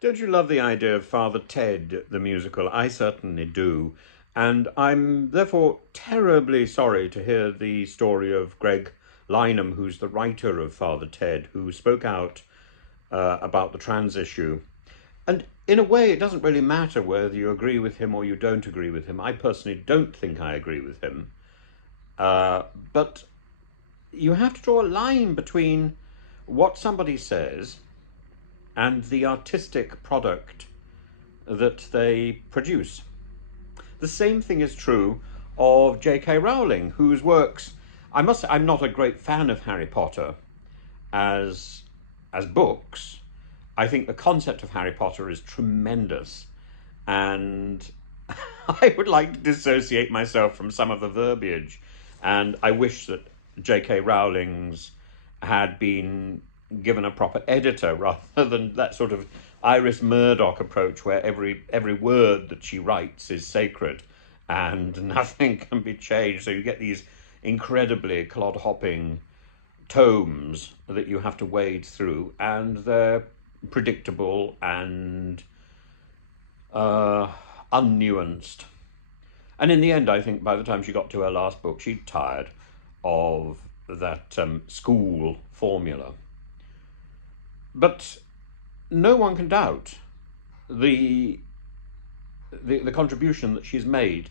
Don't you love the idea of Father Ted, the musical? I certainly do. And I'm therefore terribly sorry to hear the story of Greg Lynham, who's the writer of Father Ted, who spoke out about the trans issue. And in a way, it doesn't really matter whether you agree with him or you don't agree with him. I personally don't think I agree with him. But you have to draw a line between what somebody says and the artistic product that they produce. The same thing is true of J.K. Rowling, whose works I must say I'm not a great fan of Harry Potter as books. I think the concept of Harry Potter is tremendous, and I would like to dissociate myself from some of the verbiage, and I wish that J.K. Rowling's had been given a proper editor rather than that sort of Iris Murdoch approach where every word that she writes is sacred and nothing can be changed. So you get these incredibly clod-hopping tomes that you have to wade through, and they're predictable and unnuanced. And in the end, I think by the time she got to her last book, she'd tired of that school formula. But no one can doubt the, the contribution that she's made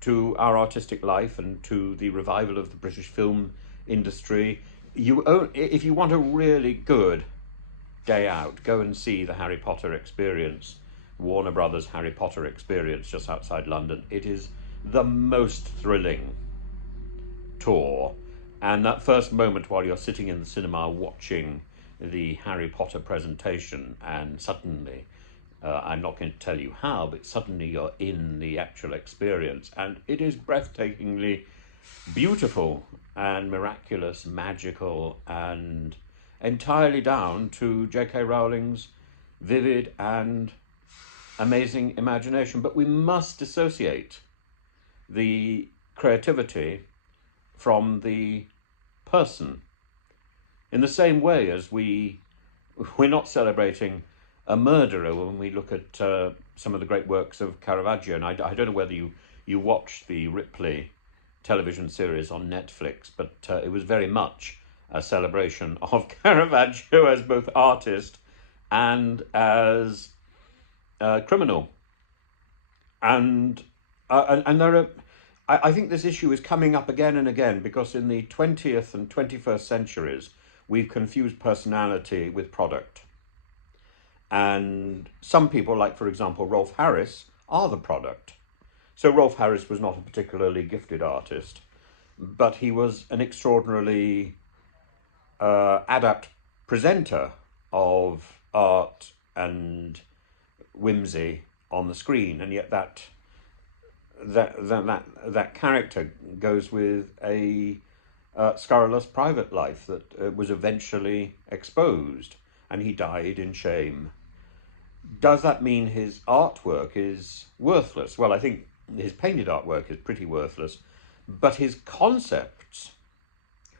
to our artistic life and to the revival of the British film industry. If you want a really good day out, go and see the Harry Potter Experience, Warner Brothers Harry Potter Experience, just outside London. It is the most thrilling tour. And that first moment while you're sitting in the cinema watching the Harry Potter presentation, and suddenly, I'm not going to tell you how, but suddenly you're in the actual experience, and it is breathtakingly beautiful and miraculous, magical, and entirely down to J.K. Rowling's vivid and amazing imagination. But we must dissociate the creativity from the person. In the same way as we're not celebrating a murderer when we look at some of the great works of Caravaggio. And I don't know whether you watched the Ripley television series on Netflix, but it was very much a celebration of Caravaggio as both artist and as criminal. And there are, I think this issue is coming up again and again because in the 20th and 21st centuries, we've confused personality with product. And some people, like for example Rolf Harris, are the product. So Rolf Harris was not a particularly gifted artist, but he was an extraordinarily adept presenter of art and whimsy on the screen, and yet that character goes with a scurrilous private life that was eventually exposed, and he died in shame. Does that mean his artwork is worthless? Well, I think his painted artwork is pretty worthless, but his concepts,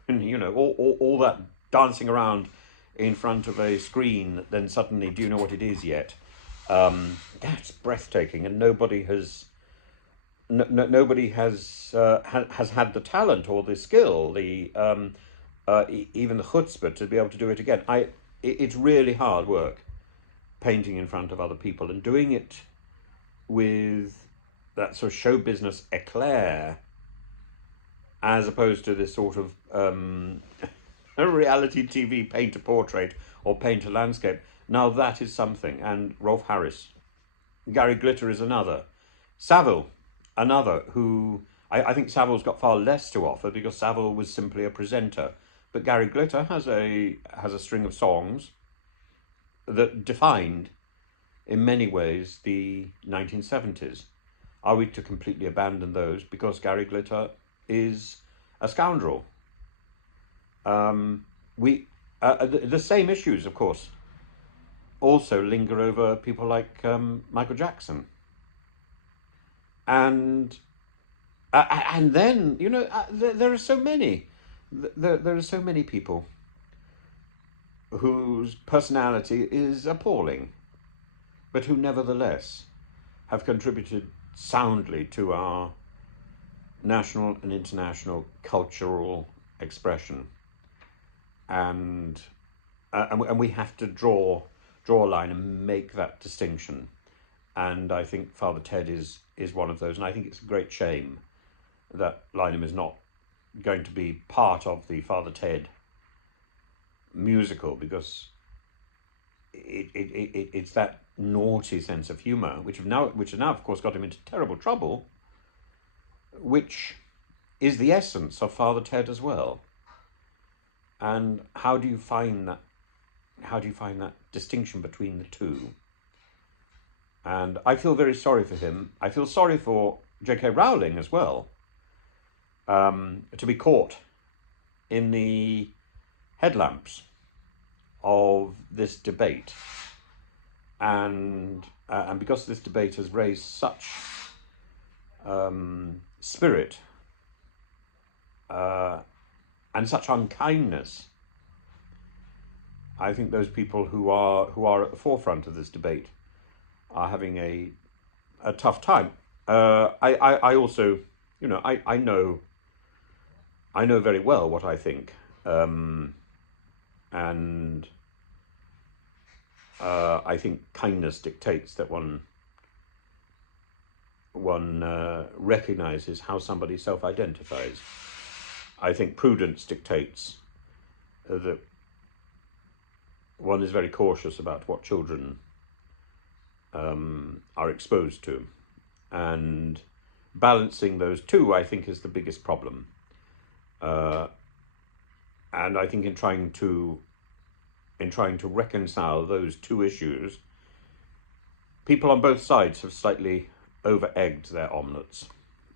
and all that dancing around in front of a screen, then suddenly, do you know what it is yet? That's breathtaking, and nobody has has had the talent or the skill, even the chutzpah to be able to do it again. It's really hard work painting in front of other people and doing it with that sort of show business eclair, as opposed to this sort of a reality TV paint a portrait or paint a landscape. Now that is something. And Rolf Harris, Gary Glitter is another, Saville, another who I think Saville's got far less to offer because Saville was simply a presenter. But Gary Glitter has a string of songs that defined, in many ways, the 1970s. Are we to completely abandon those because Gary Glitter is a scoundrel? The same issues, of course, also linger over people like Michael Jackson. And then there are so many. There are so many people whose personality is appalling. but who nevertheless have contributed soundly to our national and international cultural expression, and and we have to draw a line and make that distinction. And I think Father Ted is one of those, and I think it's a great shame that Lynham is not going to be part of the Father Ted musical, because it's that naughty sense of humour which has now of course got him into terrible trouble, which is the essence of Father Ted as well. And how do you find that distinction between the two? And I feel very sorry for him. I feel sorry for J.K. Rowling as well, to be caught in the headlamps of this debate, and because this debate has raised such spirit and such unkindness, I think those people who are at the forefront of this debate are having a tough time. I also, I know very well what I think, and I think kindness dictates that one recognizes how somebody self-identifies. I think prudence dictates that one is very cautious about what children are exposed to, and balancing those two, I think, is the biggest problem. And I think in trying to reconcile those two issues, people on both sides have slightly over-egged their omelettes,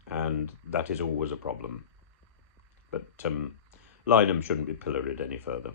and that is always a problem. But Lynham shouldn't be pilloried any further.